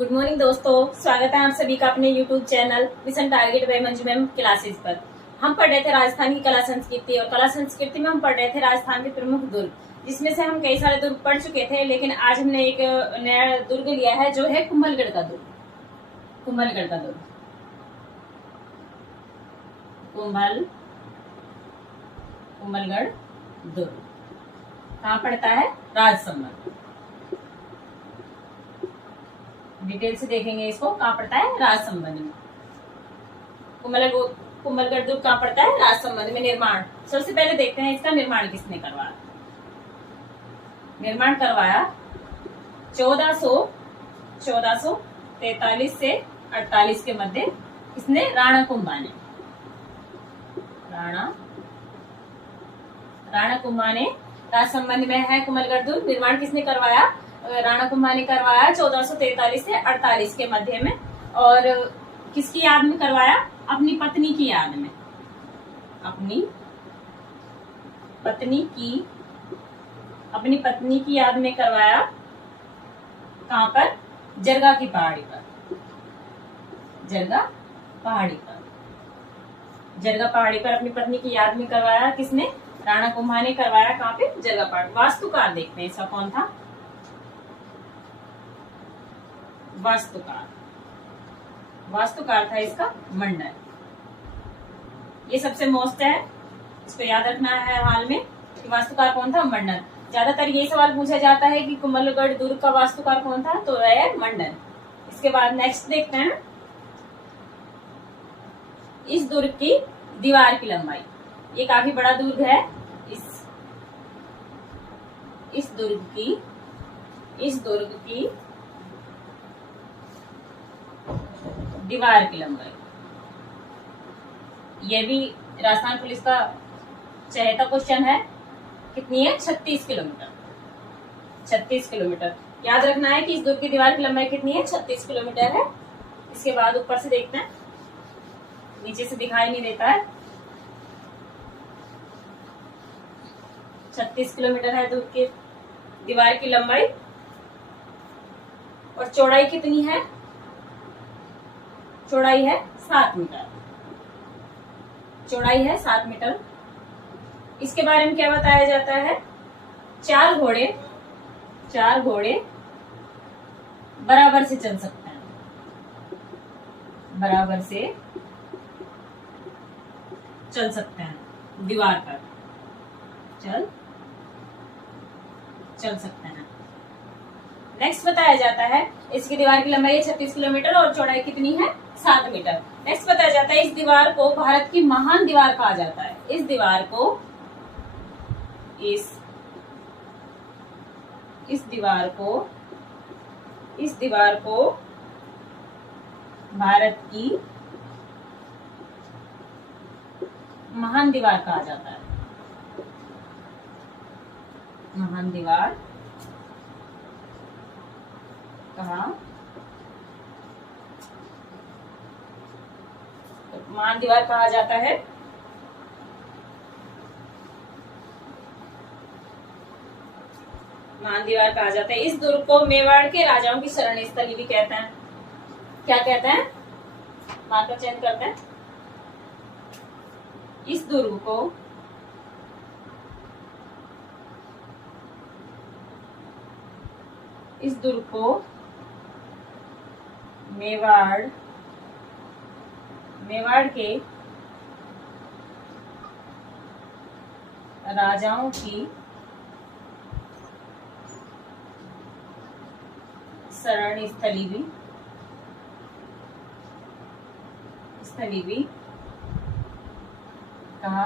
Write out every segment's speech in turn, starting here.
Good morning दोस्तों, स्वागत है आप सभी का अपने YouTube channel mission target by Manju ma'am classes पर। हम पढ़ रहे थे राजस्थान की कला संस्कृति, और कला संस्कृति में हम पढ़ रहे थे राजस्थान के प्रमुख दुर्ग, जिसमें से हम कई सारे दुर्ग पढ़ चुके थे। लेकिन आज हमने एक नया दुर्ग लिया है, जो है कुंभलगढ़ का दुर्ग। कुंभलगढ़ का दुर्ग, कुंभलगढ़ दुर्ग कहाँ पड़ता है? राजसमंद। डिटेल से देखेंगे इसको, कहाँ पड़ता है? राजसमंद में। कुंभलगढ़ दुर्ग कहाँ पड़ता है? राजसमंद में। निर्माण, सबसे पहले देखते हैं इसका निर्माण किसने करवाया। निर्माण करवाया 1443 से 48 के मध्य किसने? राणा कुंभा ने। राणा कुंभा ने राजसमंद में है कुंभलगढ़ दुर्ग। निर्माण किसने करवाया? राणा कुंभा ने करवाया 1443 से 48 के मध्य में। और किसकी याद में करवाया? अपनी पत्नी की याद में। अपनी पत्नी की याद में करवाया। कहां पर? जरगा की पहाड़ी पर। जरगा पहाड़ी पर अपनी पत्नी की याद में करवाया। किसने? राणा कुंभा ने करवाया। कहां पे? जरगा पहाड़ी। वास्तुकार देखते हैं इसका कौन था? वास्तुकार था इसका मंडन। ये सबसे मोस्ट है, इसको याद रखना है हाल में कि वास्तुकार कौन था? मंडन। ज्यादातर ये सवाल पूछा जाता है कि कुंभलगढ़ दुर्ग का वास्तुकार कौन था, तो है मंडन। इसके बाद नेक्स्ट देखते हैं इस दुर्ग की दीवार की लंबाई। ये काफी बड़ा दुर्ग है। इस दुर्ग की दीवार की लंबाई, ये भी राजस्थान पुलिस का चहेता क्वेश्चन है। कितनी है? 36 किलोमीटर। 36 किलोमीटर याद रखना है कि इस दुर्ग की दीवार की लंबाई कितनी है? 36 किलोमीटर है। इसके बाद ऊपर से देखते हैं, नीचे से दिखाई नहीं देता है। 36 किलोमीटर है दुर्ग की दीवार की लंबाई। और चौड़ाई कितनी है? चौड़ाई है 7 मीटर। चौड़ाई है 7 मीटर। इसके बारे में क्या बताया जाता है? चार घोड़े बराबर से चल सकते हैं। बराबर से चल सकते हैं दीवार पर। चल सकते हैं। नेक्स्ट बताया जाता है इसकी दीवार की लंबाई 36 किलोमीटर और चौड़ाई कितनी है? 7 मीटर। नेक्स्ट बताया जाता है इस दीवार को भारत की महान दीवार कहा जाता है। इस दीवार को भारत की महान दीवार कहा जाता है। महान दीवार कहा, महान दीवार कहा जाता है। महान दीवार कहा जाता है। इस दुर्ग को मेवाड़ के राजाओं की शरण स्थली भी कहते हैं। क्या कहते हैं? मार्कर चेंज करते हैं। इस दुर्ग को मेवाड़ के राजाओं की शरण स्थली भी कहा।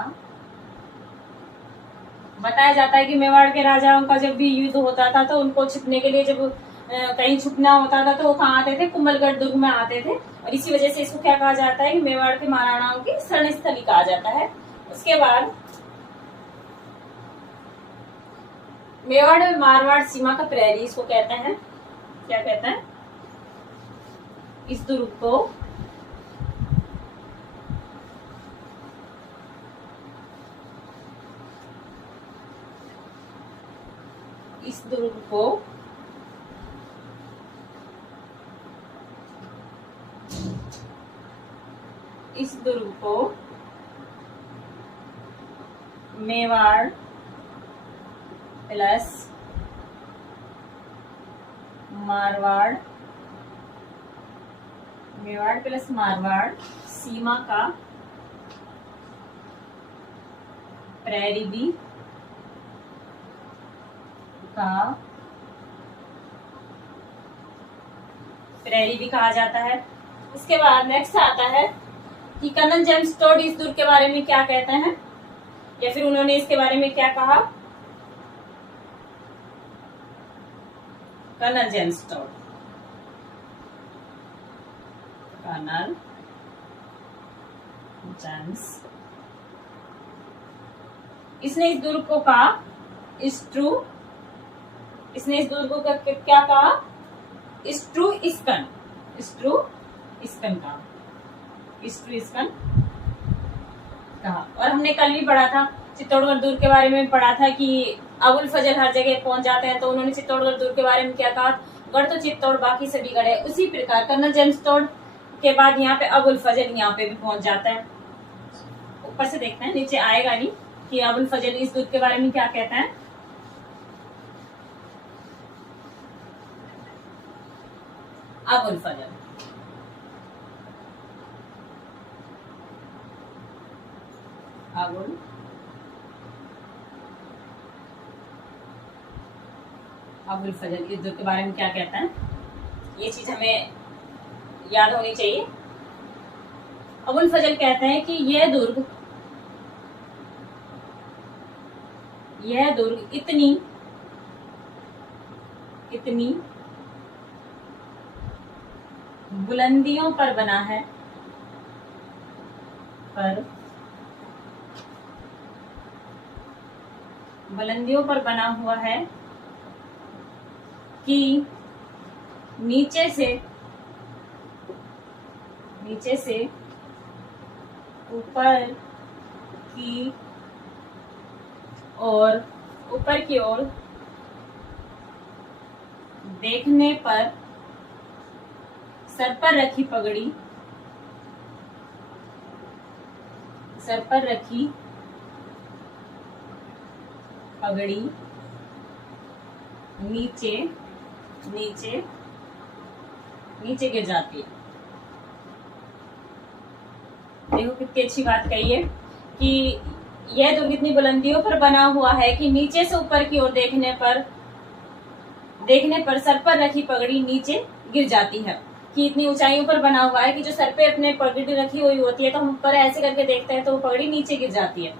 बताया जाता है कि मेवाड़ के राजाओं का जब भी युद्ध होता था तो उनको छिपने के लिए, जब कहीं छुपना होता था तो वो कहाँ आते थे? कुंभलगढ़ दुर्ग में आते थे। और इसी वजह से इसको क्या कहा जाता है कि मेवाड़ के महाराणाओं की शरण स्थली कहा जाता है। उसके बाद मेवाड़ में मारवाड़ सीमा का प्रहरी इसको कहते हैं। क्या कहते हैं? इस दुर्ग को इस दुर्ग को मेवाड़ प्लस मारवाड़, मेवाड़ प्लस मारवाड़ सीमा का प्रेरी भी कहा जाता है। इसके बाद नेक्स्ट आता है कि कर्नल जेम्स टोड इस दुर्ग के बारे में क्या कहते हैं, या फिर उन्होंने इसके बारे में क्या कहा। Colonel James Tod, colonel James, इसने इस दुर्ग को कहा इस ट्रू, इसने इस दुर्ग को क्या कहा, इस ट्रू इस्कन, इस ट्रू इस्कन कहा, इस ट्रू इस्कन कहा। और हमने कल भी पढ़ा था, चित्तौड़गढ़ दुर्ग के बारे में पढ़ा था कि अबुल फजल हर जगह पहुंच जाते हैं, तो उन्होंने चित्तौड़गढ़ दुर्ग के बारे में क्या कहा, गढ़ तो चित्तौड़ बाकी सभी गढ़ है। उसी प्रकार कर्नल जेम्स टोड के बाद यहाँ पे अबुल फजल यहाँ पे भी पहुंच जाता है। ऊपर से देखते हैं, नीचे आएगा नहीं कि अबुल फजल इस दुर्ग के बारे में क्या कहता है। अबुल फजल, अबुल फजल इस दुर्ग के बारे में क्या कहता है, ये चीज हमें याद होनी चाहिए। अबुल फजल कहते हैं कि यह दुर्ग इतनी बुलंदियों पर बना है, बुलंदियों पर बना हुआ है कि नीचे से ऊपर की ओर देखने पर सर पर रखी पगड़ी नीचे गिर जाती है। देखो कितनी अच्छी बात कही है कि यह दुर्ग इतनी बुलंदियों पर बना हुआ है कि नीचे से ऊपर की ओर देखने पर सर पर रखी पगड़ी नीचे गिर जाती है, कि इतनी ऊंचाइयों पर बना हुआ है कि जो सर पे अपने पगड़ी रखी हुई होती है तो हम ऊपर ऐसे करके देखते हैं तो वो पगड़ी नीचे गिर जाती है।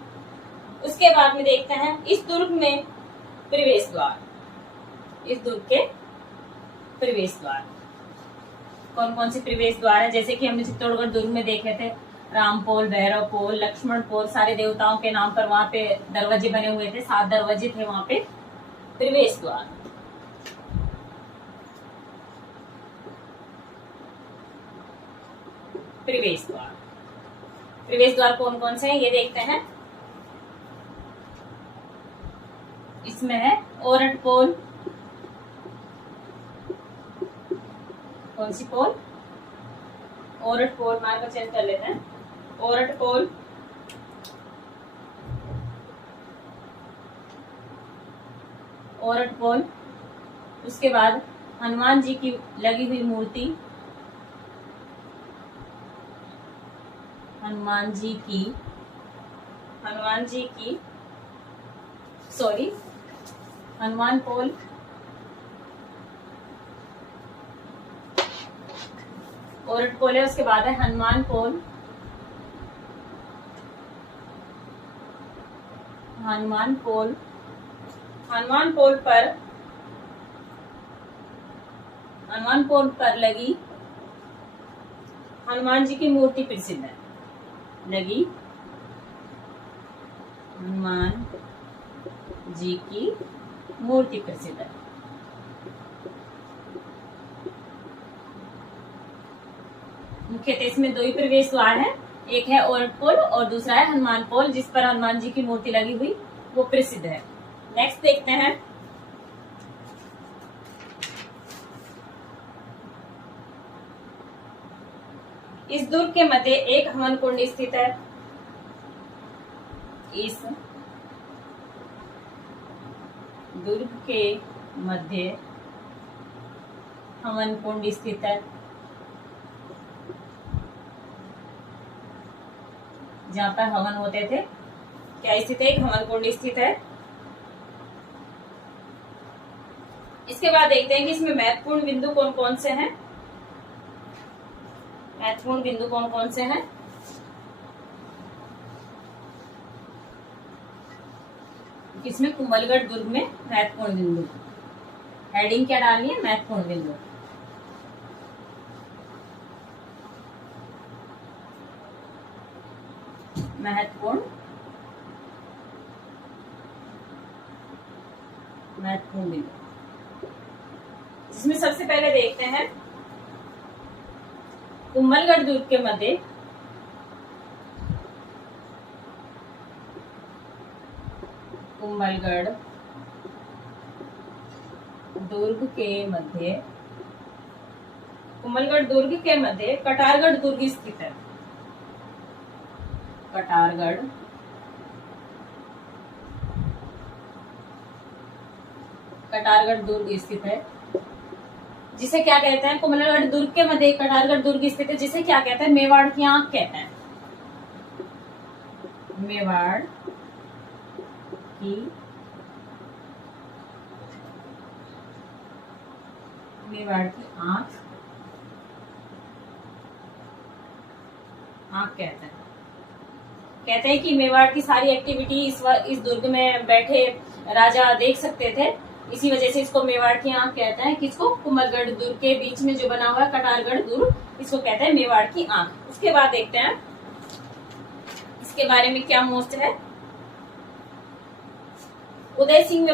उसके बाद में देखते हैं इस दुर्ग में प्रवेश द्वार, इस दुर्ग के प्रवेश द्वार कौन कौन से प्रवेश द्वार है, जैसे कि हमने चित्तौड़गढ़ दुर्ग में देखे थे, रामपोल, भैरवपोल, लक्ष्मणपोल, सारे देवताओं के नाम पर वहां पे दरवाजे बने हुए थे, 7 दरवाजे थे वहां पे। प्रवेश द्वार, प्रवेश द्वार कौन कौन से हैं ये देखते हैं। इसमें है ओरठ पोल, कौन सी पोल, ओरठ पोल, मार्कर चेंज कर लेते हैं, ओरठ पोल, उसके बाद हनुमान जी की लगी हुई मूर्ति, हनुमान पोल, ओरठ पोल है। उसके बाद है हनुमान पोल, हनुमान पोल पर लगी हनुमान जी की मूर्ति प्रसिद्ध है, लगी हनुमान जी की मूर्ति प्रसिद्ध है। मुख्यतः इसमें 2 ही प्रवेश द्वार है, एक है ओरठ पोल और दूसरा है हनुमान पोल, जिस पर हनुमान जी की मूर्ति लगी हुई वो प्रसिद्ध है। नेक्स्ट देखते हैं इस दुर्ग के मध्य एक हवन कुंड स्थित है। इस दुर्ग के मध्य हवन कुंड स्थित है। जहाँ पर हवन होते थे क्या स्थित है? एक हवन कुंड स्थित है। इसके बाद देखते हैं कि इसमें महत्वपूर्ण बिंदु कौन कौन से हैं। महत्वपूर्ण बिंदु कौन कौन से हैं? इसमें कुंभलगढ़ दुर्ग में महत्वपूर्ण बिंदु, हेडिंग क्या डालनी है? महत्वपूर्ण बिंदु। महत्वपूर्ण बिंदु, जिसमें सबसे पहले देखते हैं कुंभलगढ़ दुर्ग के मध्य कुंभलगढ़ दुर्ग के मध्य कटारगढ़ दुर्ग स्थित है। कटारगढ़ दुर्ग स्थित है, जिसे क्या कहते हैं? कुंभलगढ़ दुर्ग के मध्य कटारगढ़ दुर्ग स्थित है, जिसे क्या कहते हैं? मेवाड़ की आंख कहते हैं। मेवाड़ की आंख कहते हैं कि मेवाड़ की सारी एक्टिविटी इस दुर्ग में बैठे राजा देख सकते थे। इसी वजह से इसको मेवाड़ की आंख कहते हैं। किसको? कुंभलगढ़ दुर्ग के बीच में जो बना हुआ है कटारगढ़ दुर्ग, इसको कहते हैं मेवाड़ की आंख। उसके बाद देखते हैं इसके बारे में क्या मोस्ट है। उदय सिंह व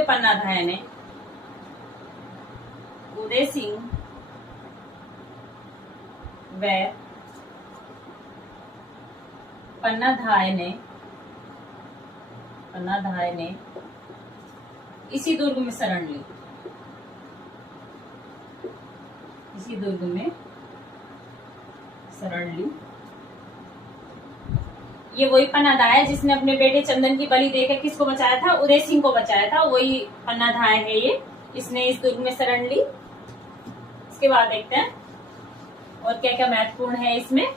पन्नाधाय ने पन्नाधाय ने इसी दुर्ग में शरण ली। ये वही पन्नाधाय है जिसने अपने बेटे चंदन की बलि देकर किसको बचाया था? उदय सिंह को बचाया था। वही पन्नाधाय है ये, इसने इस दुर्ग में शरण ली। इसके बाद देखते हैं और क्या क्या महत्वपूर्ण है इसमें।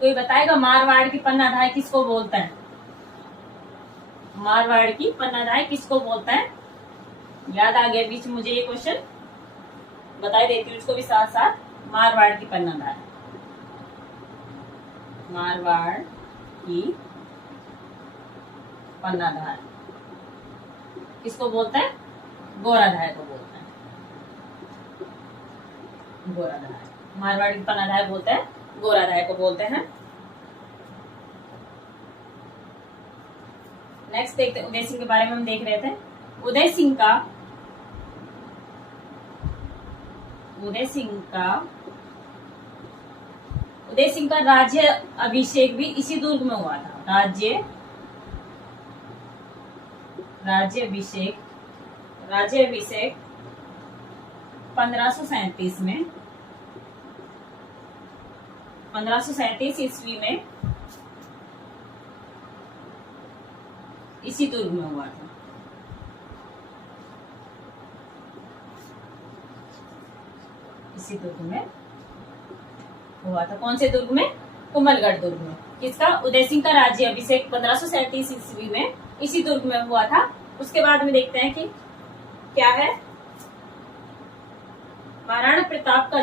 कोई बताएगा मारवाड़ की पन्नाधाय किसको बोलता है? मारवाड़ की पन्नाधाय किसको बोलता है? याद आ गया बीच मुझे ये क्वेश्चन, बता देती हूँ इसको भी साथ साथ। मारवाड़ की पन्नाधाय किसको बोलता है? गोराधाय को बोलता है। मारवाड़ की पन्नाधाय बोलते हैं, गोराधाय को बोलते हैं। नेक्स्ट देखते हैं, उदय सिंह के बारे में हम देख रहे थे। उदय सिंह का राज्य अभिषेक भी इसी दुर्ग में हुआ था। राज्य अभिषेक 1537 में 1537 ईस्वी में इसी दुर्ग में हुआ था। कौन से दुर्ग में? कुंभलगढ़ दुर्ग में। किसका? उदय सिंह का राज्य अभिषेक 1537 ईस्वी में इसी दुर्ग में हुआ था। उसके बाद में देखते हैं कि क्या है। महाराणा प्रताप का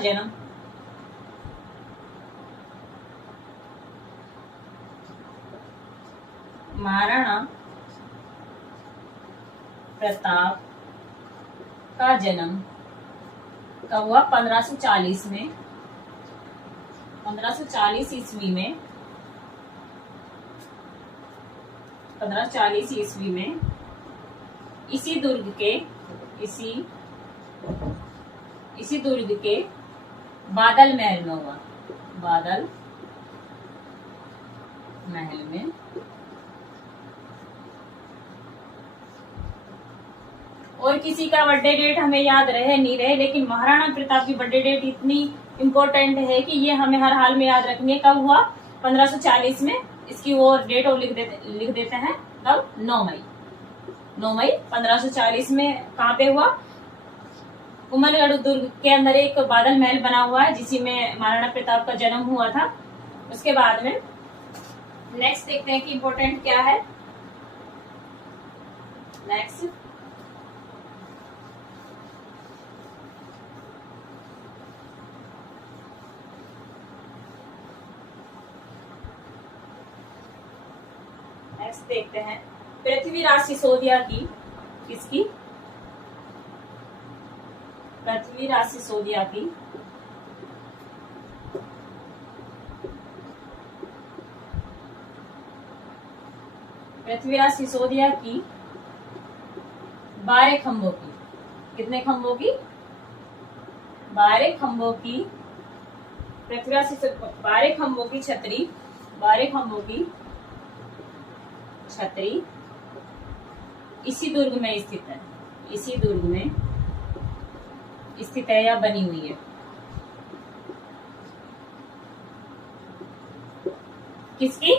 जन्म कब हुआ? 1540 में 1540 ईस्वी में 1540 ईस्वी में इसी दुर्ग के बादल महल में हुआ। बादल महल में। और किसी का बर्थडे डेट हमें याद रहे नहीं रहे, लेकिन महाराणा प्रताप की बर्थडे डेट इतनी इम्पोर्टेंट है कि ये हमें हर हाल में याद रखनी है। कब हुआ? 1540 में। इसकी वो डेट और लिख देते हैं। कब? 9 मई। 9 मई 1540 में कहाँ पे हुआ? कुंभलगढ़ दुर्ग के अंदर एक बादल महल बना हुआ है, जिसी में महाराणा प्रताप का जन्म हुआ था। उसके बाद में नेक्स्ट देखते हैं कि इम्पोर्टेंट क्या है। नेक्स्ट देखते हैं पृथ्वीराज सिसोदिया की। किसकी? पृथ्वीराज सिसोदिया की पृथ्वीराज सिसोदिया की 12 खंभों की। कितने खंभों की? 12 खंभों की। पृथ्वीराज 12 खंभों की छतरी, 12 खंभों की छतरी इसी दुर्ग में स्थित है। इसी दुर्ग में स्थित है या बनी हुई है। किसकी?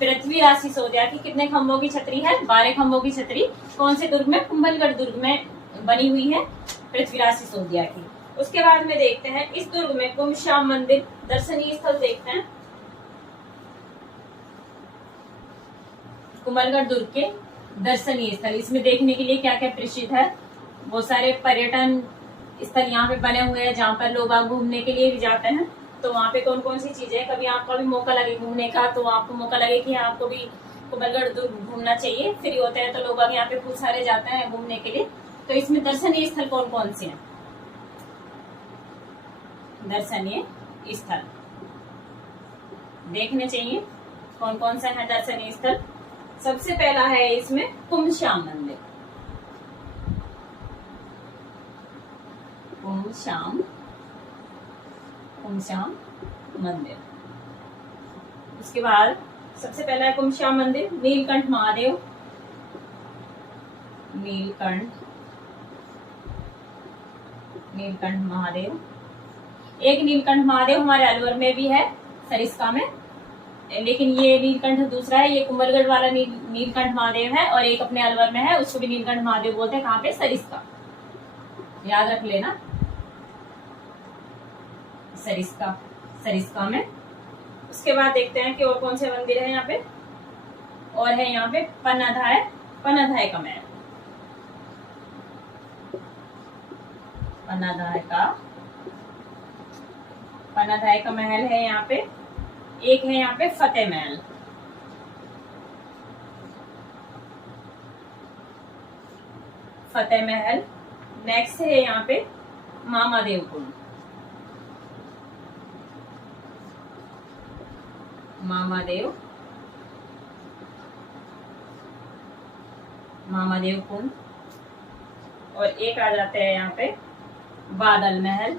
पृथ्वीराज सिसोदिया की कितने खंभों की छतरी है? 12 खंभों की छतरी। कौन से दुर्ग में? कुंभलगढ़ दुर्ग में बनी हुई है पृथ्वीराज सिसोदिया की। उसके बाद में देखते हैं इस दुर्ग में कुंभश्याम मंदिर दर्शनीय स्थल देखते हैं। कुंभलगढ़ दुर्ग के दर्शनीय स्थल, इसमें देखने के लिए क्या क्या प्रसिद्ध है? बहुत सारे पर्यटन स्थल यहाँ पे बने हुए हैं, जहाँ पर लोग घूमने के लिए भी जाते हैं। तो वहाँ पे कौन कौन सी चीजें हैं? कभी आपका भी मौका लगे घूमने का, तो आपको मौका लगे कि आपको भी कुंभलगढ़ दुर्ग घूमना चाहिए, फ्री होते हैं तो लोग यहाँ पे खूब सारे जाते हैं घूमने के लिए। तो इसमें दर्शनीय स्थल कौन कौन से हैं? दर्शनीय स्थल देखने चाहिए। कौन कौन सा है दर्शनीय स्थल? सबसे पहला है इसमें कुंभश्याम मंदिर। कुंभश्याम मंदिर। उसके बाद सबसे पहला है कुंभश्याम मंदिर। नीलकंठ महादेव। नीलकंठ महादेव। एक नीलकंठ महादेव हमारे अलवर में भी है, सरिस्का में, लेकिन ये नीलकंठ दूसरा है। ये कुंभलगढ़ वाला नीलकंठ महादेव है, और एक अपने अलवर में है, उसको भी नीलकंठ महादेव बोलते हैं। कहाँ पे? सरिस्का। याद रख लेना, सरिस्का में। उसके बाद देखते हैं कि और कौन से मंदिर है यहाँ पे। और है यहाँ पे पन्नाधाय का महल। पन्नाधाय का महल है यहाँ पे। एक है यहाँ पे फतेह महल। नेक्स्ट है यहाँ पे मामादेव कुंड। मामादेव कुंड। और एक आ जाते हैं यहाँ पे बादल महल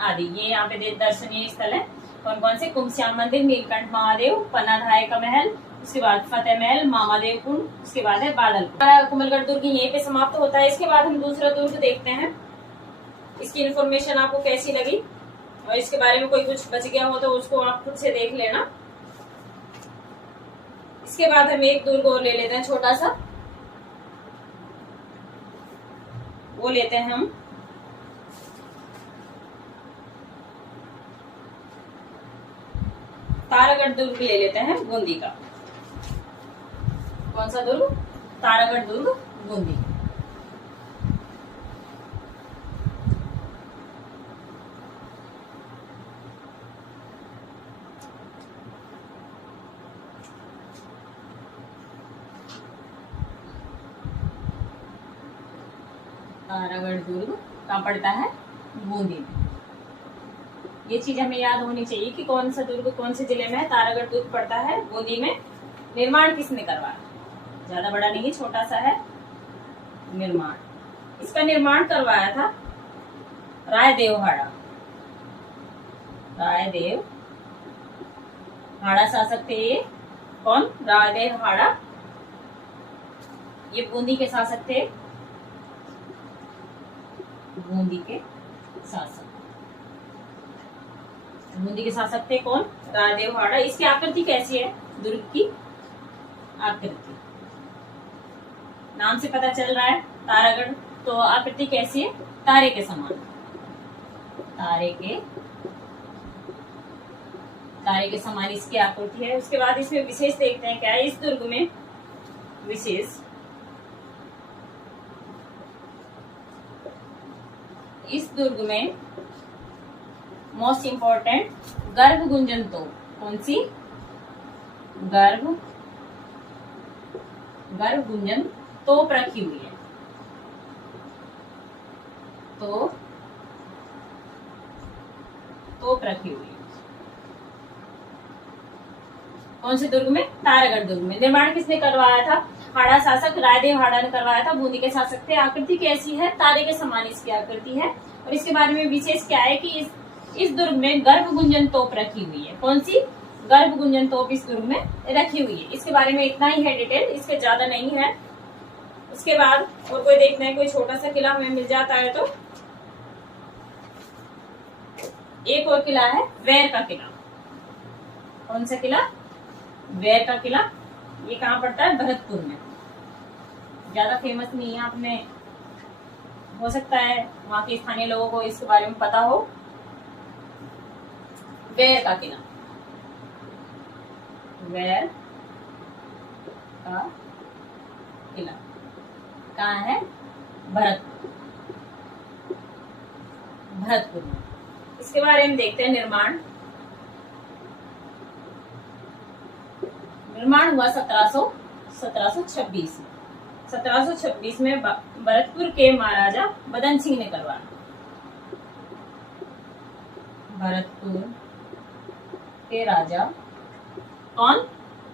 आदि। ये यहाँ पे दर्शनीय स्थल है। कौन कौन से? कुंभश्याम मंदिर, नीलकंठ महादेव, पन्नाधाय का महल, उसके बाद फतेह महल, मामादेव कुंड, उसके बाद है बादल। कुंभलगढ़ दुर्ग यहीं पे समाप्त होता है। इसके बाद हम दूसरा दुर्ग देखते हैं। इसकी इन्फॉर्मेशन आपको कैसी लगी और इसके बारे में कोई कुछ बच गया हो तो उसको आप खुद से देख लेना। इसके बाद हम एक दुर्ग और ले लेते हैं, छोटा सा। वो लेते हैं हम तारागढ़ दुर्ग ले लेते हैं, बूंदी का। कौन सा दुर्ग? तारागढ़ दुर्ग, बूंदी। तारागढ़ दुर्ग कहाँ पड़ता है? बूंदी में। ये चीज हमें याद होनी चाहिए कि कौन सा दुर्ग कौन से जिले में है। तारागढ़ दुर्ग पड़ता है बूंदी में। निर्माण किसने करवाया? ज्यादा बड़ा नहीं है, छोटा सा है निर्माण। इसका निर्माण करवाया था राय रायदेव हाड़ा शासक थे ये। कौन? रायदेव हाड़ा। ये बूंदी के शासक थे, बूंदी के शासक। बूंदी के शासक थे कौन? रायदेव हाड़ा। इसकी आकृति कैसी है? दुर्ग की आकृति, नाम से पता चल रहा है तारागढ़, तो आकृति कैसी है? तारे के समान, तारे के समान इसकी आकृति है। उसके बाद इसमें विशेष देखते हैं क्या है इस दुर्ग में। विशेष, इस दुर्ग में मोस्ट इंपॉर्टेंट गर्भ गुंजन तोप। कौन सी? गर्भ गुंजन तोप रखी हुई है। तोप रखी हुई है कौन से दुर्ग में? तारागढ़ दुर्ग में। निर्माण किसने करवाया था? हाड़ा शासक रायदेव हाड़ा ने करवाया था। बूंदी के शासक थे। आकृति कैसी है? तारे के समान इसकी आकृति है। और इसके बारे में विशेष क्या है कि इस दुर्ग में गर्भ गुंजन तोप रखी हुई है। कौन सी? गर्भ गुंजन तोप इस दुर्ग में रखी हुई है। इसके बारे में इतना ही है डिटेल, इसके ज्यादा नहीं है। उसके बाद और कोई देखना है, कोई छोटा सा किला हमें मिल जाता है तो एक और किला है वेर का किला। कौन सा किला? वेर का किला। ये कहाँ पड़ता है? भरतपुर में। ज्यादा फेमस नहीं है, आपने हो सकता है वहां के स्थानीय लोगों को इसके बारे में पता हो। वेर का किला, वेर का किला कहाँ है? भरतपुर में। इसके बारे में देखते हैं। निर्माण हुआ 1726 में। 1726 में भरतपुर के महाराजा बदन सिंह ने करवाया। भरतपुर के राजा कौन?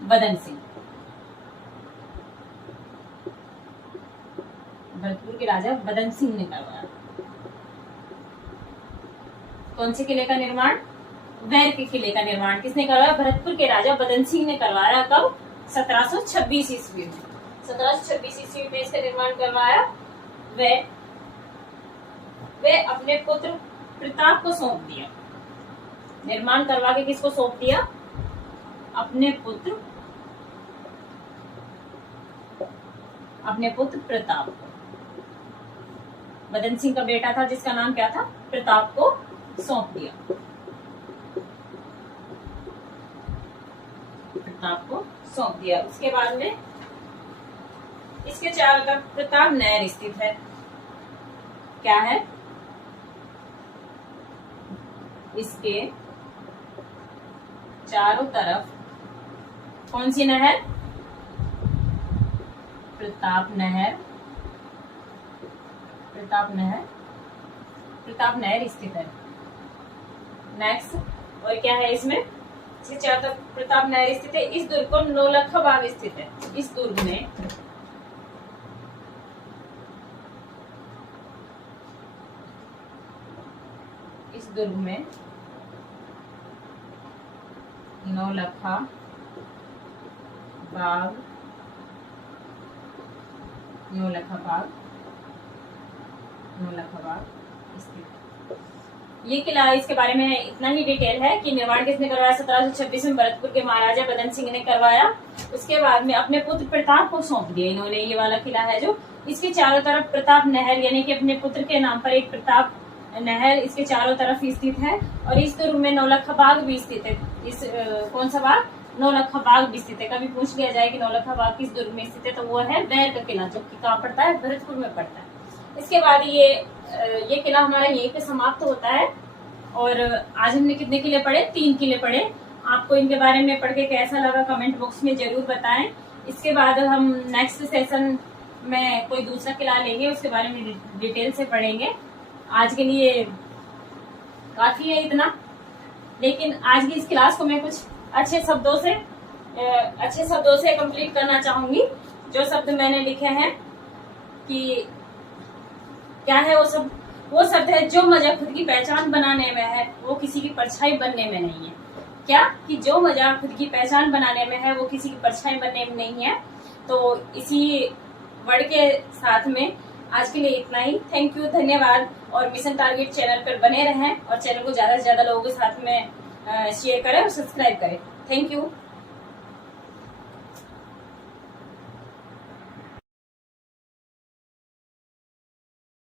बदन सिंह। भरतपुर के राजा बदन सिंह ने करवाया। कौन से किले का निर्माण? वेर के किले का निर्माण किसने करवाया? भरतपुर के राजा बदन सिंह ने करवाया। कब? 1726 ईस्वी में। 1726 ईस्वी में इसका निर्माण करवाया। वे अपने पुत्र प्रताप को सौंप दिया। निर्माण करवा के किसको सौंप दिया? अपने पुत्र प्रताप को। बदन सिंह का बेटा था जिसका नाम क्या था? प्रताप को सौंप दिया। प्रताप को सौंप दिया। उसके बाद में इसके चारों तरफ प्रताप नहर स्थित है। क्या है? इसके चारों तरफ कौन सी नहर? प्रताप नहर स्थित है। नेक्स्ट, और क्या है इसमें? इसके चारों तरफ प्रताप नहर स्थित है। इस दुर्ग को नौलखा बाग स्थित है। इस दुर्ग में नौलखा बाग स्थित। ये किला, इसके बारे में इतना ही डिटेल है कि निर्माण किसने करवाया? 1726 में भरतपुर के महाराजा बदन सिंह ने करवाया। उसके बाद में अपने पुत्र प्रताप को सौंप दिया इन्होंने। ये वाला किला है जो, इसके चारों तरफ प्रताप नहर, यानी कि अपने पुत्र के नाम पर एक प्रताप नहर इसके चारों तरफ स्थित है। और इस दुर्ग में नौलखा बाग भी स्थित है। इस कौन सा बाग? नौलखा बाग भी स्थित है। कभी पूछ लिया जाए कि नौलखा बाग किस दुर्ग में स्थित है, तो वो है वेर का किला, जो कि कहाँ पड़ता है? भरतपुर में पड़ता है। इसके बाद ये किला हमारा यहीं पे समाप्त होता है। और आज हमने कितने किले पढ़े? 3 किले पढ़े। आपको इनके बारे में पढ़ के कैसा लगा कमेंट बॉक्स में जरूर बताएं। इसके बाद हम नेक्स्ट सेशन में कोई दूसरा किला लेंगे, उसके बारे में डिटेल से पढ़ेंगे। आज के लिए काफी है इतना, लेकिन आज की इस क्लास को मैं कुछ अच्छे शब्दों से कंप्लीट करना चाहूंगी। जो शब्द मैंने लिखे हैं कि क्या है वो सब वो शब्द है, जो मजा खुद की पहचान बनाने में है वो किसी की परछाई बनने में नहीं है। क्या कि जो मजा खुद की पहचान बनाने में है वो किसी की परछाई बनने में नहीं है। तो इसी वर्ड के साथ में आज के लिए इतना ही। थैंक यू, धन्यवाद। और मिशन टारगेट चैनल पर बने रहें और चैनल को ज्यादा से ज्यादा लोगों के साथ में शेयर करें और सब्सक्राइब करें। Thank you.